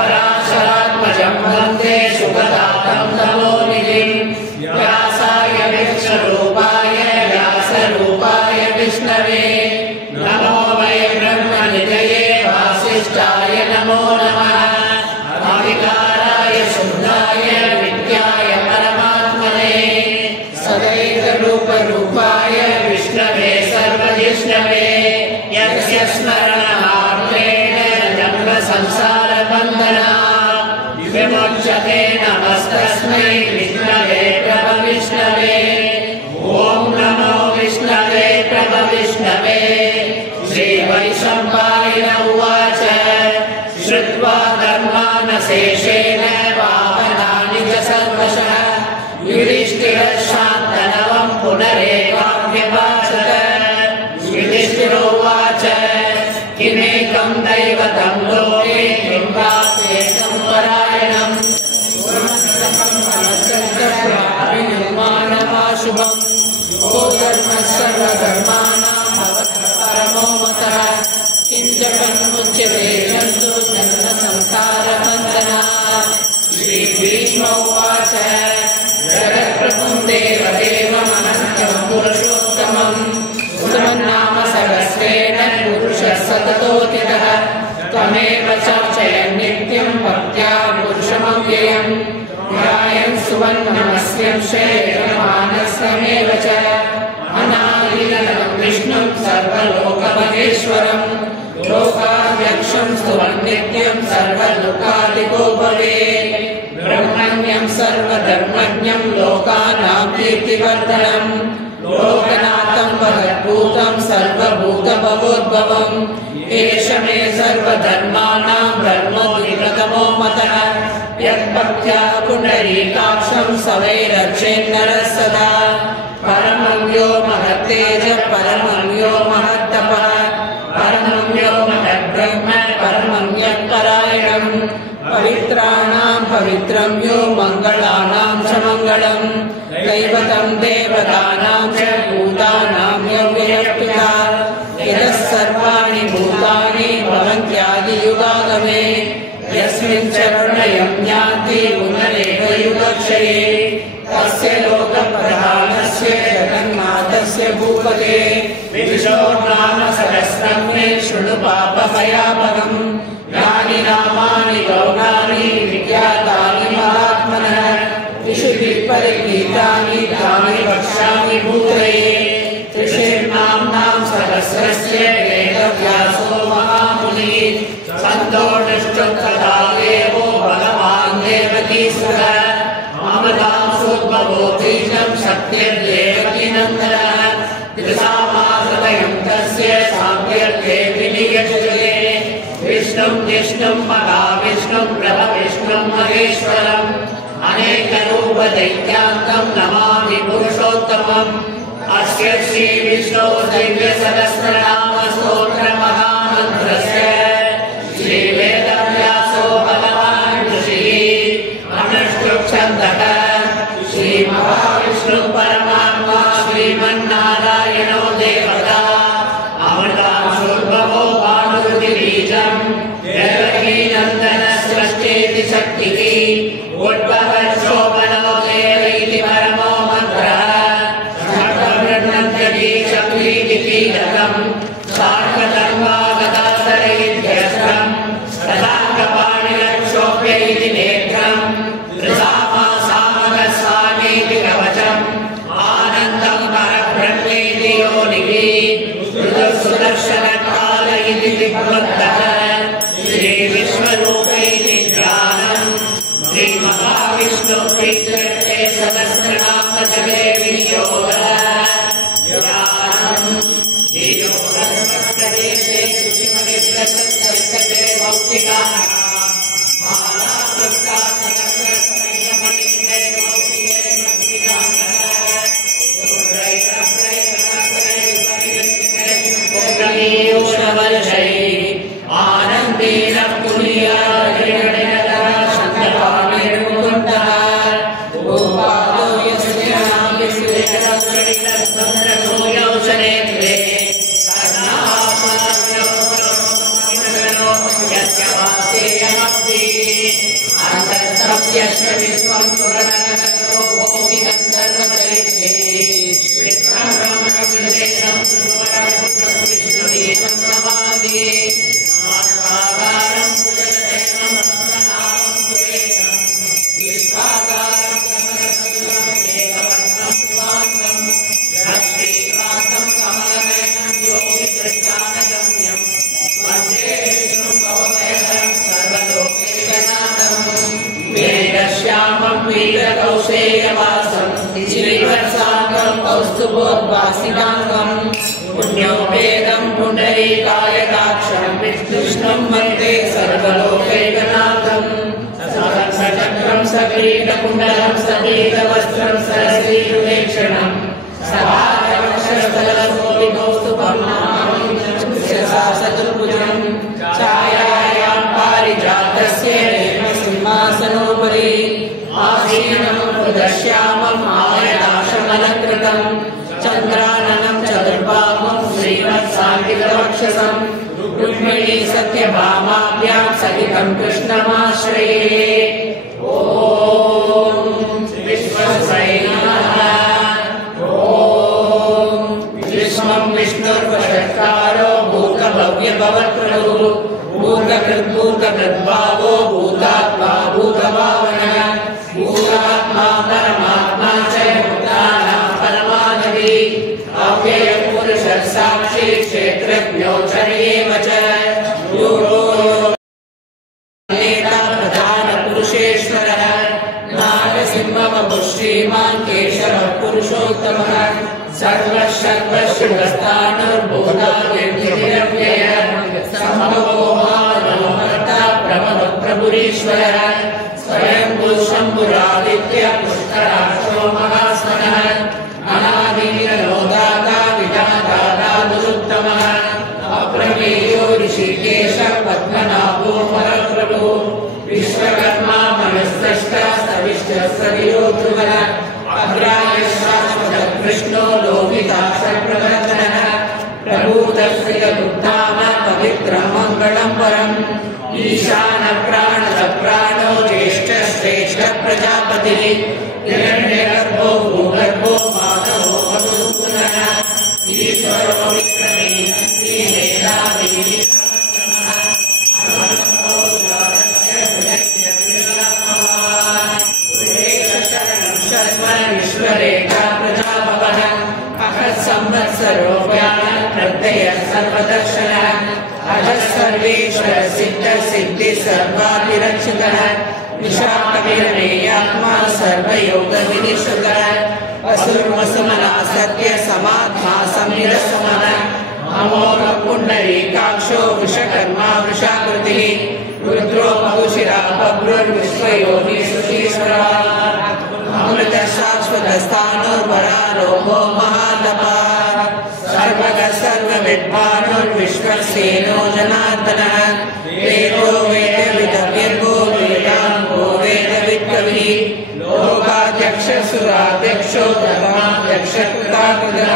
पराशरात्मजं वन्दे सुखदातं तमोनिधिं व्यासाय विष्णुरूपाय व्यासरूपाय विष्णवे नमो वै ब्रह्मनिधये वासिष्ठाय नमो नमः अविकाराय शुद्धाय विद्याय परमात्मने सदैवरूपरूपाय विष्णवे सर्वजिष्णवे यस्य स्मरणमात्रेण संसार बंधना विमुच्यते नमस्तस्मै विष्णवे प्रभविष्णवे ओम नमो विष्णवे प्रभविष्णवे श्री वैशंपायन उवाच श्रुत्वा धर्मानशेषेण वाहनानि च सर्वशः युधिष्ठिरः शान्तनवं पुनरेवाभ्यभाषत युधिष्ठिरोवाच किमेकं दैवतं लोके किं वा शेषं परायणं निर्माणमाशुभं को धर्मः सर्वधर्माणां भवतः परमो मतः किं जपन्मुच्यते जन्तु जन्मसंसारबन्धनात् श्रीभीष्म उवाच जगत्प्रभुं देवदेवमनन्तं पुरुषोत्तमं नाम सहस्रेण पुरुषः सततोऽतितः त्वमेव चर्चयन् नित्यं भक्त्या पुरुषमव्ययम् ध्यायन् सुवर्णमस्यं श्रेयमानस्यमेव च अनादिनं विष्णुं सर्वलोकमहेश्वरं लोकाध्यक्षं स्तुवन् नित्यं सर्वलोकाधिपो भवेत् ब्रह्मण्यं सर्वधर्मज्ञं लोकानां कीर्तिवर्धनम् लोकनाथं भगद्भूतं सर्वभूतभवोद्भवम् एष मे सर्वधर्माणां धर्मोऽधिप्रथमो मतः यद्भक्त्या पुण्डरीकाक्षं सवैरक्षेन्नरः सदा परमं यो महत्तेजः परमं यो महत्तपः परमं यो महद्ब्रह्म परमं यत्परायणम् पवित्राणां पवित्रं यो मङ्गलानां च मङ्गलम् दैवतं देवतानां च भूतानां यो विरक्तिता यतः सर्वाणि भूतानि भवन्त्यादियुगागमे यस्मिन् च वर्णयं ज्ञाति पुनरेकयुगक्षये तस्य लोकप्रधानस्य जगन्नाथस्य भूपते विदुषो नाम सहस्रं मे शृणु पापभयापहम् यानि नामानि गौणानि विख्यातानि महात्मनः त्रिषु परिगीतानि तानि वक्ष्यामि भूतये त्रिशेर्नाम्नां सहस्रस्य वेदव्यासो महामुनिः सन्तोषश्चोत्तदा देवो भगवान् देवकीसुरः ममतांसोद्भवो बीजं शक्तिर्देवकीनन्दनः त्रिसामासदयं तस्य साम्यर्थे विनियजते विष्णुं जिष्णुं महाविष्णुं प्रभविष्णुं महेश्वरम् अनेकरूपदैत्यान्तं नमामि पुरुषोत्तमम् अस्य श्रीविष्णो दिव्यसहस्रनामस्तोत्रमहामन्त्रस्य श्रीवेदव्यासो भगवान् ऋषिः अनुष्टुप्छन्दः श्रीमहाविष्णुः परमात्मा श्रीमन्नारायणो देवता अमृतांशोद्भवो भानुर्बीजम् देवकीनन्दनः सृष्टिति शक्ति चक्रीतिकीलकम् सार्कधर्मागतातरैध्यस्त्रम् तदाङ्गपाणिरक्षोभ्य इति नेत्रम् ऋसामासामकस्वामीति कवचम् आनन्दम् परब्रह्मेति योनिः सुदर्शनकाल इति दिग्बन्धः श्रीविश्वरूप इति ध्यानम् श्रीमहाविष्णुप्रीत्यर्थे सहस्रनामजपे विनियोगः ध्यानम् श्रीयोगधर्मप्रदेशे सुषिमविद्यसत्कल्पते भौतिकानाम् मालाकृत्ता सहस्रस्वैकमणिन्ते भौतिके भक्तिकानः आनन्देन पुर्या पुण्योपेदं पुण्डरीकायदाक्षं विष्णुं वन्दे सर्वलोकैकनाथं सहस्रचक्रं सकीटकुण्डलं सकीटवस्त्रं सरसीरुवेक्षणं सभावक्षस्थलसोऽविकौस्तुभं चतुर्भुजं छायायां पारिजातस्य सिंहासनोपरि आसीनं हृदश्यामम् आयताशमलकृतं चन्द्राननं चतुर्बाहुं श्रीवत्साङ्गितवक्षसं रुक्मिणी सत्यभामाभ्यां सहितं कृष्णमाश्रये। ॐ विश्वस्यै नमः। ॐ विश्वं विष्णुर्वषट्कारो भूतभव्यभवत्प्रभुः भूतकृद्भूतकृद्भावो भूतात्मा भूतभावनः भूतात्मा परमात्मा च भूतानां परमानदि अव्ययपुरुषः साक्षी क्षेत्रज्ञोऽक्षरयेव च यो नेता प्रधानपुरुषेश्वरः नारसिंहवपुः श्रीमान् केशवः पुरुषोत्तमः सर्वशर्वशुभस्थानुर्भूतादिर्व्ययः सम्भवो मनोहरता प्रभवः प्रभुरीश्वरः स्वयंभू शम्भुरादित्य पुष्कराक्षो महास्मनः अनादिनिरनो दाता विधाता दातुरुत्तमः अप्रमेयो ऋषिकेशः पद्मनाभो परप्रभुः विश्वकर्मा मनस्सृष्टा सविष्टः सविरोध्रुवः अग्राह्यः शाश्वतः कृष्णो लोहिताक्षप्रवर्तनः प्रभूतश्रियबुद्धाम पवित्रं मङ्गलं परम् ईशानः प्राणः प्राणो ज्येष्ठः श्रेष्ठः प्रजापतिः हिरण्यगर्भो भूगर्भो माधवो मधुसूदनः ईश्वरो विक्रमे नन्दी मेधावी ईश्वरेका प्रजाभवः अहः संवत्सरो व्यानः प्रत्ययः सर्वदर्शनः अजः सर्वेश्वर सिद्ध सिद्धि सर्वाभिरक्षितः विशाखविरमेयात्मा सर्वयोगविनिश्रुतः असुर्वसुमना सत्य समात्मा समिरसमः अमोघ पुण्डरीकाक्षो वृषकर्मा वृषाकृतिः रुद्रो बहुशिरा बभ्रुर्विश्वयोगी सुशीश्वरः अमृत शाश्वत स्थाणुर्वरारोहो महातपः सर्वगः सर्वविद्वानुर्विश्वक्सेनो जनार्दनः वेदो वेदविदव्यर्गो वेदाङ्गो वेदविद्कविः लोकाध्यक्षसुराध्यक्षो प्रथमाध्यक्षकृताकृतः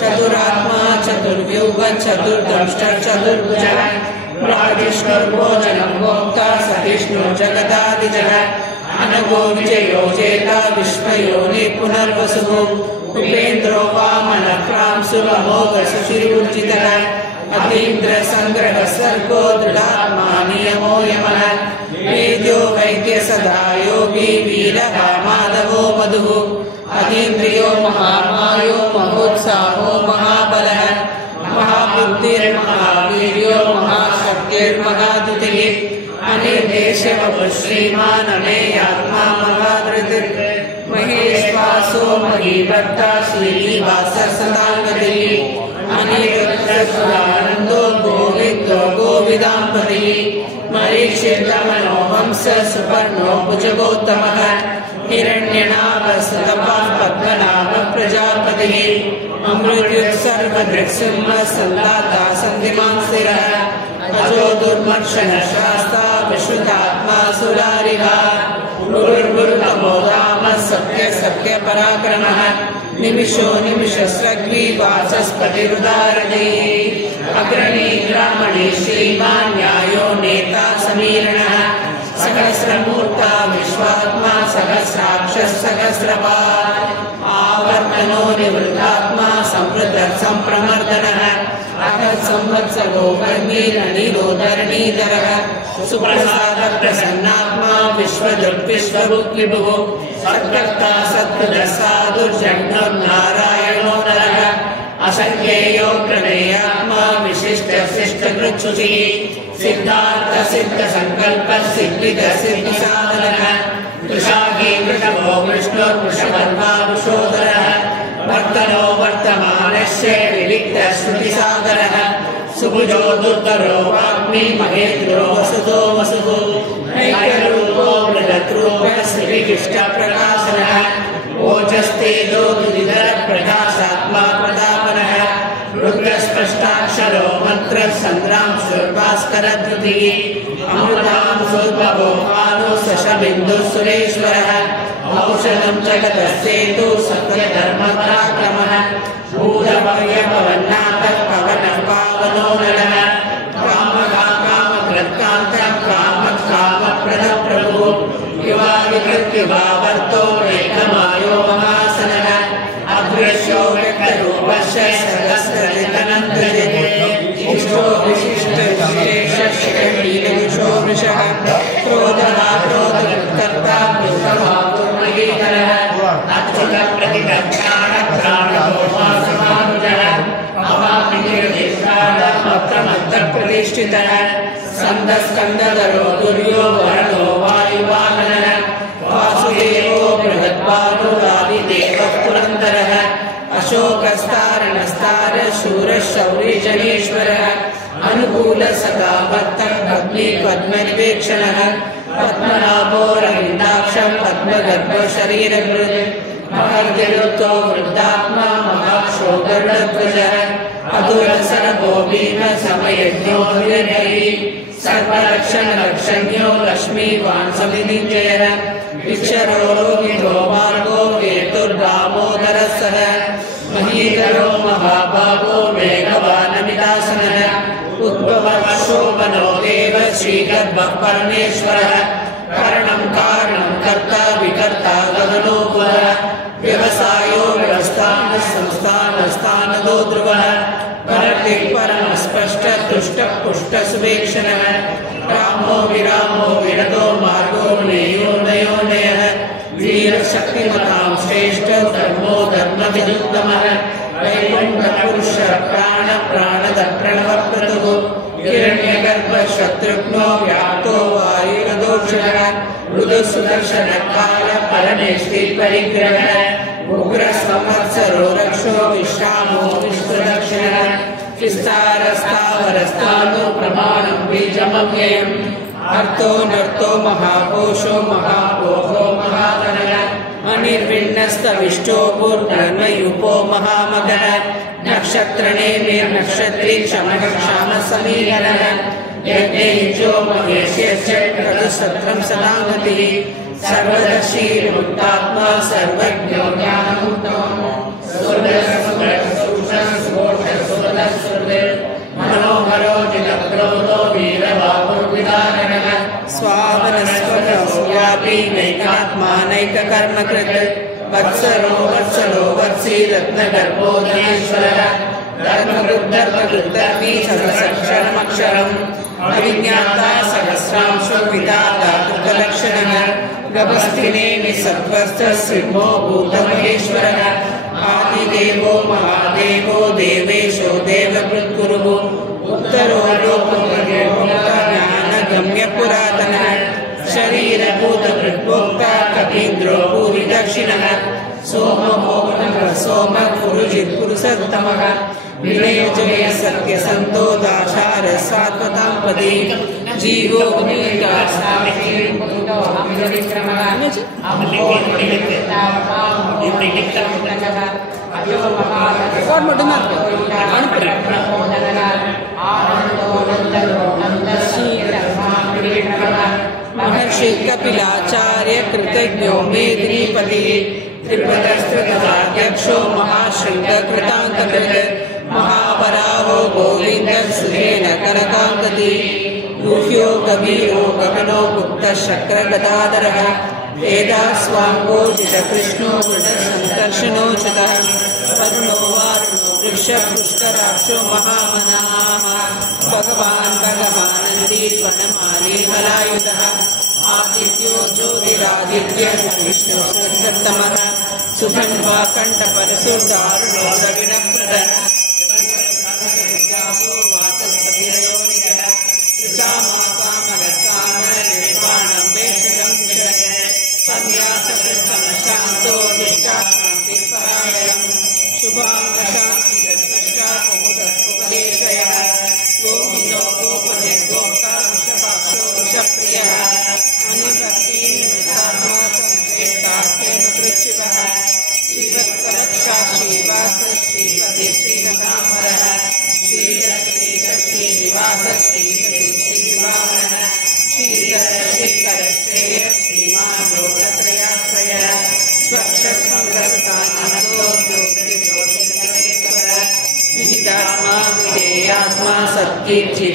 चतुरात्मा चतुर्व्यूह चतुर्दंष्टः चतुर्भुजः प्राजिष्णुर्भोजनं भोक्ता सहिष्णुर्जगदादिजः अनघो विजयो चेता विश्वयोनि पुनर्वसुः उपेन्द्रो वामनः व्याक्रां सुरमोघ सुशिरूर्जितः अतीन्द्र संग्रह सर्गो दृढात्मा नियमो यमः वेद्यो वैद्य सदा योगी वीरः माधवो मधुः अतीन्द्रियो महामायो महोत्साहो महाबलः महाबुद्धिर्महावीर्यो महाशक्तिर्महाधुतिः अनिर्देशवः श्रीमान् अनेयात्मा महाधृतिः महेश्वासो महीभक्ता श्रीनिवासः सदागतिः अनिरुद्धसुरानन्दो गोविन्दो गोविदाम्पतिः मरीचिर्दमनोहंस सुपर्णो भुजगोत्तमः हिरण्यनाभस्तपाः पद्मनाभः प्रजापतिः अमृत्युत्सर्वदृक्सिंहः सन्दाता सन्धिमान् स्थिरः अजो दुर्मर्शनः शास्ता विश्रुतात्मा सुरारिः गुरुर्गुरुतमो रामः सत्य सत्य पराक्रमः निमिषो निमिषस्रग्वी वाचस्पतिरुदारणे अग्रणी ग्रामणे श्रीमान् न्यायो नेता समीरणः सहस्रमूर्ता विश्वात्मा सहस्राक्षः सहस्रपात् आवर्तनो निवृत्तात्मा संवृद्धः संप्रमर्दनः संवत्सरो वर्णीरणीरोधरणीधरः सुप्रसाद प्रसन्नात्मा विश्वदुर्विश्वभुक्विभुः सत्कर्ता सत्कृतः साधुर्जन्मो नारायणो नरः असंख्येयो प्रमेयात्मा विशिष्ट शिष्टकृच्छुचिः सिद्धार्थ सिद्ध संकल्प सिद्धिद सिद्धि साधनः कृशागी कृषभो कृष्णोर्वृषभर्मा वृषोदरः वर्तनो वर्तमानस्य विविक्त श्रुति सागरः सुभुजो दुर्धरो वाग्मी महेन्द्रो वसुतो वसुः ऐक्यरूपो मृगद्रूपः श्रीविशिष्ट प्रकाशनः ओजस्तेजो दुरिधर प्रकाशात्मा प्रतापनः रुद्रस्पष्टाक्षरो मंत्रः संग्रामशूर्भास्करधृतिः अमृतांशोद्भवो मानो शशबिन्दुः सुरेश्वरः औषधं जगतस्येतु सत्यधर्मपराक्रमः भूतभव्यभवन्नाथः पवनः पावनो नरः कामकृत्कान्तः कामप्रदः प्रभुः युवाविकृत्युभावर्तो रेखमायो महासनः अदृश्यो व्यक्तरूपस्य सहस्रजितनन्द्रजते इष्टो विशिष्टविशेषशीलविशो वृषः क्रोधः क्रोधकृत्कर्ता क्रोधभावोर्महीधरः अच्युतः प्रतिदक्षाणप्राणभोमासमानुजः अवामिनिर्देशाणमत्रमन्तः प्रतिष्ठितः स्कन्दधरो दुर्यो वरणो वायुवाहनः वासुदेवो बृहद्बाहुरादिदेवः पुरन्दरः अशोकस्तारणस्तार शूरशौर्यजनेश्वरः अनुकूल सदा भक्तः पद्मी पद्मनिवेक्षणः पद्मनाभो रविन्दाक्षः पद्मगर्भो शरीरभृत् महर्दिरुतो वृद्धात्मा महाक्षो गरुडध्वजः अधुरसर्गो भीमसमयज्ञो हरिर्हरिः सर्वरक्षणरक्षण्यो लक्ष्मीवान् समितिञ्जयः विक्षरो रोहितो मार्गो केतुर्दामोदरः सः महीधरो महाभागो मेघवानमिदासनः उद्भवः शोभनो देव श्रीगर्भः परमेश्वरः कारणं कारणं कर्ता विकर्ता गगनो गुहः व्यवसायो व्यवस्थानः संस्थानस्थानदो ध्रुवः परतिः परमस्पष्टः तुष्टः पुष्टः सुवेक्षणः रामो विरामो विरतो मार्गो नेयो नयो नयः वीरशक्तिमतां श्रेष्ठः धर्मो धर्मविदुत्तमः वैकुण्ठपुरुषः प्राणद प्रणवप्रतुः हिरण्यगर्भः शत्रुघ्नो व्याप्तो वायुरदोषणः मृदुसुदर्शनकालः परमेष्टि परिग्रहः उग्रसंवत्सरो रक्षो विश्रामो विश्वदक्षिणः विस्तारस्थावरस्थानो प्रमाणं बीजमव्ययम् अर्थो नर्तो महाकोशो महाभोगो महाधनः अनिर्विण्णस्तविष्टो पूर्णमयूपो महामगः नक्षत्रनेमे नक्षत्री क्षमः क्षामसमीकरः यज्ञेजो महेश्यश्च क्रतुसत्रं सदागतिः सर्वदर्शी मुक्तात्मा सर्वज्ञो ज्ञानमुक्तो मनोहरो जितक्रोधो वीरबाहुर्विदारणः स्वावनस्वतोऽव्यापी नैकात्मा नैककर्मकृत् वत्सरो वत्सलो वत्सी रत्नगर्भो धनेश्वरः धर्मकृद्धर्मकृद्धर्मी सहस्रक्षरमक्षरम् अविज्ञाता सहस्रांशो विधाता कृतलक्षणः गभस्तिने निसत्त्वस्थसिंहो भूतमहेश्वरः आदिदेवो महादेवो देवेशो देवकृत्कुरुः उत्तरो लोकज्ञानगम्यपुरातनः शरीरभूतभृद्भोक्ता कपीन्द्रो भूरिदक्षिणः सोमो सोमः पुरुजित्पुरुषोत्तमः विनयजय सत्यसन्तो दाशार सात्वतां पदे जीवो महर्षि कपिलाचार्य कृतज्ञो मेदिनीपति त्रिपदस्त्रतथाध्यक्षो महाशृंग कृतान्तकृत महावराहो गोविंद सुरेन कनकांगति गुह्यो गभीरो गगनो गुप्त शक्र गदाधरः वेदास्वांगो जितकृष्णो वृषसंकर्षणो चतः वरुणो वारुणो वृषपुष्कराक्षो महामनाः भगवान् भगवानन्दी वनमाली हलायुधः आदित्यो ज्योतिरादित्य विष्णु सत्तमः सुखन्वा कण्ठपरशो दारुणो रविणप्रदः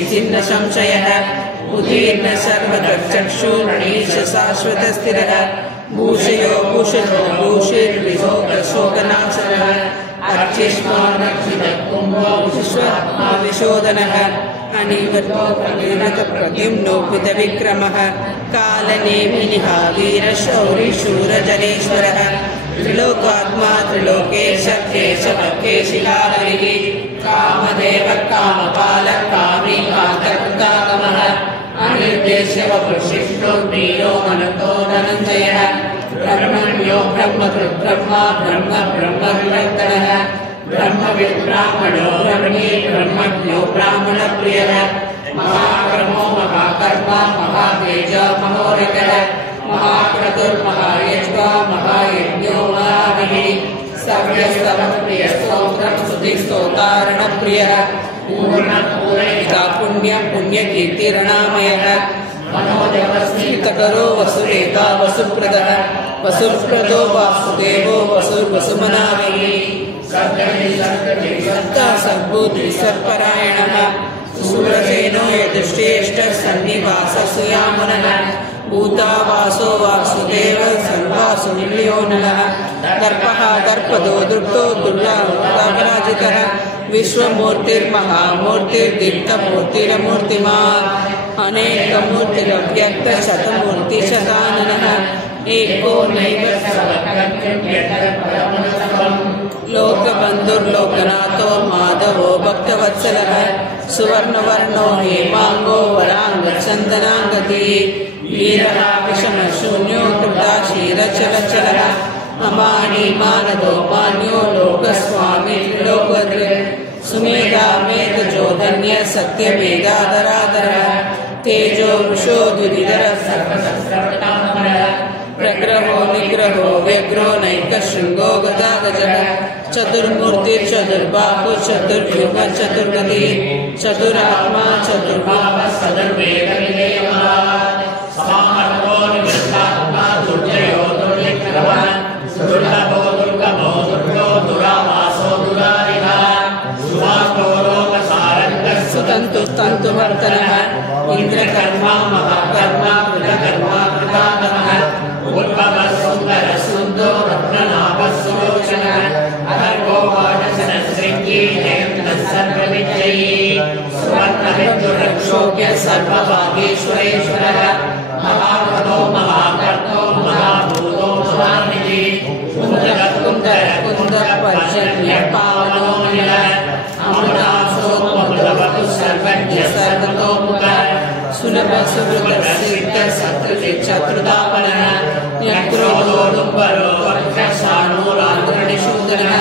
चिन्न संशयः उदीर्ण सर्वतश्चक्षुर्णीश शाश्वत स्थिरः भूषयो भूषणो भूषिर्विशोकनाशनः अर्चिष्मानक्षितकुम्भोषोदनः अनिवर्तो प्रद्युम्नो कृतविक्रमः कालनेमिनिः वीरशौरिशूरजनेश्वरः त्रिलोकात्मा त्रिलोकेश केशवकेशिलाहरिः कामदेव कामपालः कामी कान्तकृतागमः अनिर्देश्य वपुशिष्टो वीरो अनन्तो धनञ्जयः ब्रह्मण्यो ब्रह्मकृद्ब्रह्मा ब्रह्म ब्रह्मविवर्तनः ब्रह्मविद्ब्राह्मणो ब्रह्मी ब्रह्मज्ञो ब्राह्मणप्रियः महाक्रमो महाकर्मा महातेज महोरगः महाक्रतुर्महायज्वा महायज्ञो महाविः सव्यस्तवप्रियस्तोत्रं सुधिस्तोतारणप्रियः पूर्णपूरयिता पुण्यकीर्तिरणामयः मनोजवस्मितकरो वसुरेता वसुप्रदः वसुप्रदो वासुदेवो वसुर्वसुमनाभिः सद्बुद्धिसत्परायणः सूरसेनो यदुष्टेष्ट सन्निवाससुयामुनः भूतावासो वासुदेव सर्वासुनिलयो नरः दर्पः दर्पदो दृप्तो दुर्लाभराजितः विश्वमूर्तिर्महामूर्तिर्दीप्तमूर्तिरमूर्तिमान् अनेकमूर्तिरव्यक्तशतमूर्तिशताननः एको नैव लोकबन्धुर्लोकनाथो माधवो भक्तवत्सलः सुवर्णवर्णो हेमांगो वरांगचन्दनांगति वीरः विषमशून्यो कृताशीरचलचलः अमानी मानदो मान्यो लोकस्वामी त्रिलोकधृत् सुमेधा मेघजोधन्य सत्यमेधाधराधरः तेजो वृषो द्युतिधरः सर्वशस्त्रवृताम्बरः प्रग्रहो निग्रहो व्यग्रो नैकशृङ्गो गदागजः चतुर्मूर्तिर्चतुर्बाहु चतुर्युग चतुर्गति चतुरात्मा चतुर्भावः सदर्वेदविदेवः समाहर्तो निवृत्तात्मा दुर्जयो दुर्विक्रमः दुर्लभो दुर्गमो दुर्गो दुरावासो दुरारिः सुवास्तो लोकसारङ्गः सुतन्तुस्तन्तुवर्तनः इन्द्रकर्मा महाकर्मा कृतकर्मा कृतान्तमः उद्भवः सुन्दरः सुन्दो रत्ननाभ की जयन्तः सर्वविजयी सुवर्णबिन्दुरक्षोभ्य सर्वभागेश्वरेश्वरः महाभवो महाकर्तो महाभूतो महानिधि कुन्दरपर्जन्यपावनोऽनिलः अमृतांशोत्मभवतु सर्वज्ञ सर्वतोमुखः सुलभसुहृदसिद्धसत्कृतिचतुर्दापनः यक्रोधोडुम्बरो वक्षसाणूराग्रणिशूदनः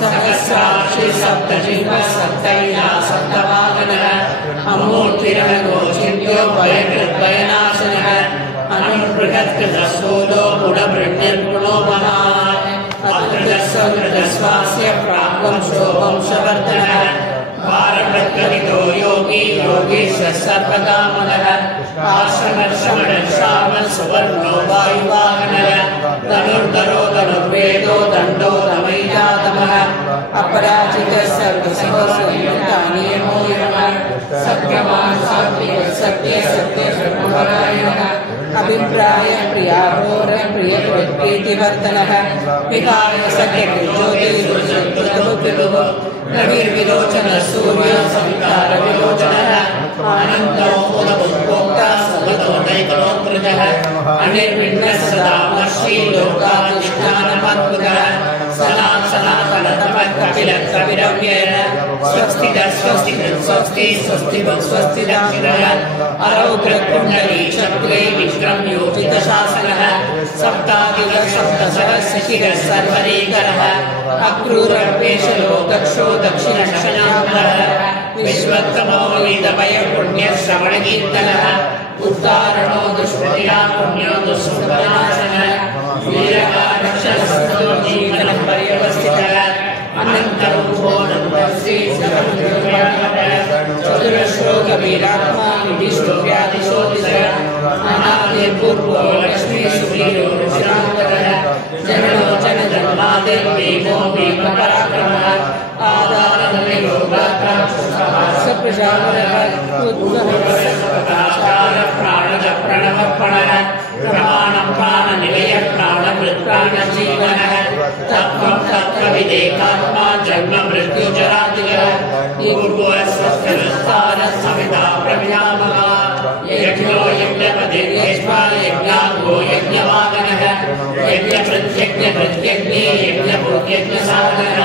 सहस्राक्षि सप्तजिह्वः सप्तैया सप्तवाहनः अमूर्तिरनगोचिन्त्यो भयकृद्भयनाशनः अनुबृहत्कृतस्थूलो गुणभृण्यर्गुणो महान् अकृतस्वकृतस्वास्य प्राप्वंशो वंशवर्धनः भारतकवितो योगी योगीश्वर सर्वकामनः आश्रमश्रमणश्रावण सुवर्णो वायुवाहनः धनुर्धरो धनुर्वेदो दण्डो दमैजातमः अपराजितः सर्वसहस्रनियमो यमः सत्यवान् सात्विकः सत्य ब्रह्मपरायणः अभिप्राय प्रियाभोर प्रियप्रीतिवर्धनः विहाय सत्यज्योतिर्विदुः रविर्विलोचन सूर्य संकार विलोचनः आनन्दो मुदमुक्ता सदतो नैकलोत्कृतः अनिर्विण्ण सदा मर्षि लोकाधिष्ठानमद्भुतः सनातनतमः कपिलः कविरव्ययः स्वस्तिः स्वस्ति स्वस्ति दक्षिणः अरौग्रकुण्डली चक्रे विक्रमयोजितशासनः सप्ताधिकसप्तसहस्रशिरः सर्वरीकरः अक्रूरर्पेशलो दक्षो दक्षिणक्षणाम्बरः विश्वत्तमो वेदमयपुण्यश्रवणकीर्तनः उत्तारणो दुष्कृतिना पुण्यो दुष्कृतनाशनः वीरकारक्षरस्तो जीवनं पर्यवस्थितः अनन्तरूपो नन्दर्षि चतुरश्लोकवीरात्मा विधिष्ठव्याधिशोधितः अनादिपूर्वो लक्ष्मीसुवीरो ऋषिरान्तरः जननो जनजन्मादिर्देवो वेगपराक्रमः आधारनिरोगात्मप्रजापरः उद्गमः प्राणः प्रमाणं प्राणनिलयः प्राणमृत्प्राणजीवनः तत्त्वं तत्त्वविदेकात्मा जन्म मृत्युजरादिगः पूर्वस्वस्थविस्तारः सविता प्रभयामः यज्ञो यज्ञपतिर्यज्ञा यज्ञाङ्गो यज्ञवाहनः यज्ञप्रत्यज्ञे यज्ञभूत्यज्ञसाधनः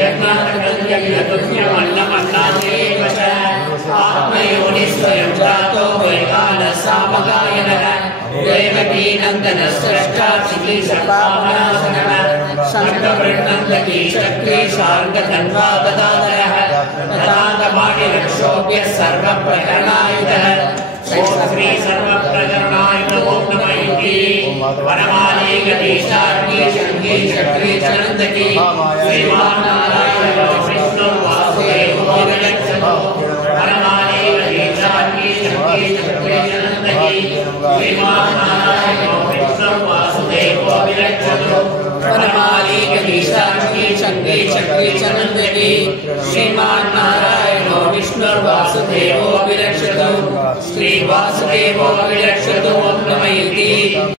यज्ञान्यज्ञतुल्यमन्नमन्नादेव च आत्मयोनिस्वयं जातो वैकालसामगायनः देवकीनन्दनस्रष्टा चिकीर्षपावनासनः शङ्खवृन्नन्दकी चक्रे शार्ङ्गधन्वा गदाधरः तथान्तमाणिरक्षोभ्यः सर्वप्रकरणायुधः श्री सर्वप्रकरणायुध ॐ नमः इति वनमाली गतीशार्ङ्गी शङ्गी चक्रे चनन्दकी श्रीमान्नारायणो विष्णु वासुदेवो विलक्षणो वनमाली गतीशार्ङ्गी शङ्गी चक्रे चनन्दकी श्रीमान्नारायणो विष्णु वासुदेवो विलक्षणो वनमाली गतीशार्ङ्गी शङ्गी चक्रे चनन्दकी श्रीमान्नारायणो विष्णुर्वासुदेवो विलक्षतु श्री वासुदेवो विलक्षतु ॐ नमः इति